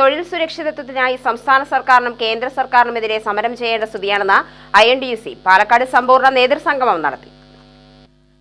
തൊഴിൽ സുരക്ഷിതത്വത്തിനായി സംസ്ഥാന സർക്കാരിനും കേന്ദ്ര സർക്കാരിനുമെതിരെ സമരം ചെയ്യേണ്ട സ്ഥിതിയാണെന്ന് I N D C Palakkad സമ്പൂർണ നേതൃസംഗമം നടത്തി.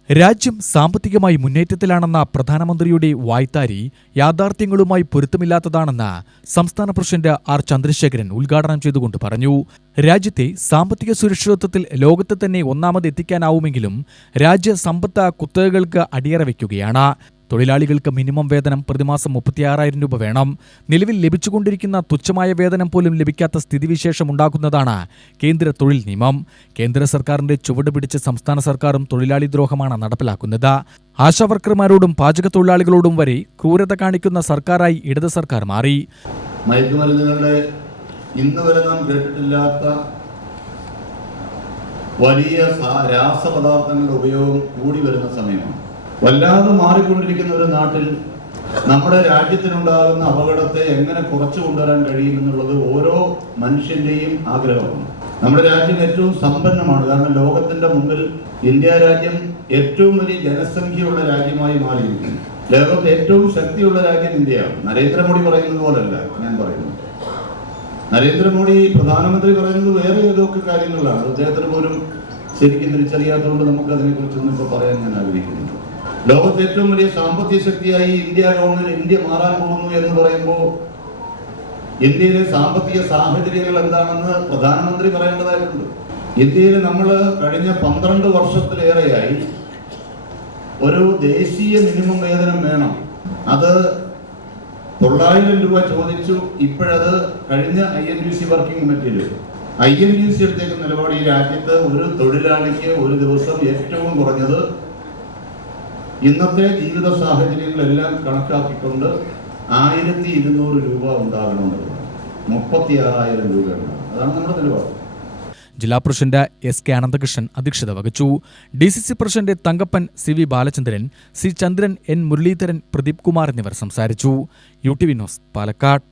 രാജ്യം സാമ്പത്തികമായി മുന്നേറ്റത്തിലാണെന്ന പ്രധാനമന്ത്രിയുടെ വായ്ത്താരി യാഥാർത്ഥ്യങ്ങളുമായി പൊരുത്തമില്ലാത്തതാണെന്ന് സംസ്ഥാന പ്രസിഡന്റ് ആർ ചന്ദ്രശേഖരൻ ഉദ്ഘാടനം ചെയ്തുകൊണ്ട് പറഞ്ഞു. രാജ്യത്തെ സാമ്പത്തിക സുരക്ഷിതത്വത്തിൽ ലോകത്ത് തന്നെ ഒന്നാമത് എത്തിക്കാനാവുമെങ്കിലും രാജ്യ സമ്പത്ത് കുത്തകകൾക്ക് അടിയറ വയ്ക്കുകയാണ് തൊഴിലാളികൾക്ക് മിനിമം വേതനം പ്രതിമാസം മുപ്പത്തിയാറായിരം രൂപ വേണം. നിലവിൽ ലഭിച്ചുകൊണ്ടിരിക്കുന്ന തുച്ഛമായ വേതനം പോലും ലഭിക്കാത്ത സ്ഥിതിവിശേഷം ഉണ്ടാക്കുന്നതാണ് കേന്ദ്ര തൊഴിൽ നിയമം. കേന്ദ്ര സർക്കാരിന്റെ ചുവട് പിടിച്ച് സംസ്ഥാന സർക്കാരും തൊഴിലാളി ദ്രോഹമാണ് നടപ്പിലാക്കുന്നത്. ആശാവർക്കർമാരോടും പാചക തൊഴിലാളികളോടും വരെ ക്രൂരത കാണിക്കുന്ന സർക്കാരായി ഇടത് സർക്കാർ മാറി. ഇന്ന് വരെ നാം കേട്ടിട്ടില്ലാത്ത വലിയ രാസപദാർത്ഥങ്ങളുടെ ഉപയോഗം കൂടി വരുന്ന സമയമാണ്. വല്ലാതെ മാറിക്കൊണ്ടിരിക്കുന്ന ഒരു നാട്ടിൽ നമ്മുടെ രാജ്യത്തിനുണ്ടാകുന്ന അപകടത്തെ എങ്ങനെ കുറച്ചു കൊണ്ടുവരാൻ കഴിയുമെന്നുള്ളത് ഓരോ മനുഷ്യന്റെയും ആഗ്രഹമാണ്. നമ്മുടെ രാജ്യം ഏറ്റവും സമ്പന്നമാണ്. കാരണം ലോകത്തിന്റെ മുമ്പിൽ ഇന്ത്യ രാജ്യം ഏറ്റവും വലിയ ജനസംഖ്യയുള്ള രാജ്യമായി മാറിയിരിക്കുന്നു. ലോകത്ത് ഏറ്റവും ശക്തിയുള്ള രാജ്യം ഇന്ത്യയാണ്. നരേന്ദ്രമോദി പറയുന്നത് പോലല്ല ഞാൻ പറയുന്നത് നരേന്ദ്രമോദി പ്രധാനമന്ത്രി പറയുന്നത് വേറെ ഏതൊക്കെ കാര്യങ്ങളാണ്? അദ്ദേഹത്തിന് പോലും ശരിക്കും തിരിച്ചറിയാത്തതുകൊണ്ട് നമുക്ക് അതിനെക്കുറിച്ചൊന്നും ഇപ്പോൾ പറയാൻ ഞാൻ ആഗ്രഹിക്കുന്നില്ല. ലോകത്തെ ഏറ്റവും വലിയ സാമ്പത്തിക ശക്തിയായി ഇന്ത്യ ഗവൺമെന്റ് ഇന്ത്യ മാറാൻ പോകുന്നു എന്ന് പറയുമ്പോൾ ഇന്ത്യയിലെ സാമ്പത്തിക സാഹചര്യങ്ങൾ എന്താണെന്ന് പ്രധാനമന്ത്രി പറയേണ്ടതായിട്ടുണ്ട്. ഇന്ത്യയിൽ നമ്മൾ കഴിഞ്ഞ പന്ത്രണ്ട് വർഷത്തിലേറെയായി ഒരു ദേശീയ മിനിമം വേതനം വേണം. അത് തൊള്ളായിരം രൂപ ചോദിച്ചു. ഇപ്പോഴത് കഴിഞ്ഞ I N U C working കമ്മിറ്റിയിൽ ഐ എൻ യു സി എടുത്തേക്കുന്ന നിലപാട് ഈ രാജ്യത്ത് ഒരു തൊഴിലാളിക്ക് ഒരു ദിവസം ഏറ്റവും കുറഞ്ഞത് ഇന്നത്തെ ജീവിത സാഹചര്യങ്ങളെല്ലാം കണക്കാക്കിക്കൊണ്ട് ആയിരത്തി ഇരുന്നൂറ് രൂപ ഉണ്ടാകണമെന്നുള്ളത് മുപ്പത്തി ആറായിരം രൂപയാണ് അതാണ് നമ്മുടെ നിലപാട്. ജില്ലാ പ്രസിഡന്റ് എസ് കെ അനന്തകൃഷ്ണൻ അധ്യക്ഷത വഹിച്ചു. D C C president Thankappan C V Balachandran C Chandran N Muraleedharan Pradeep Kumar എന്നിവർ സംസാരിച്ചു. U T V news Palakkad.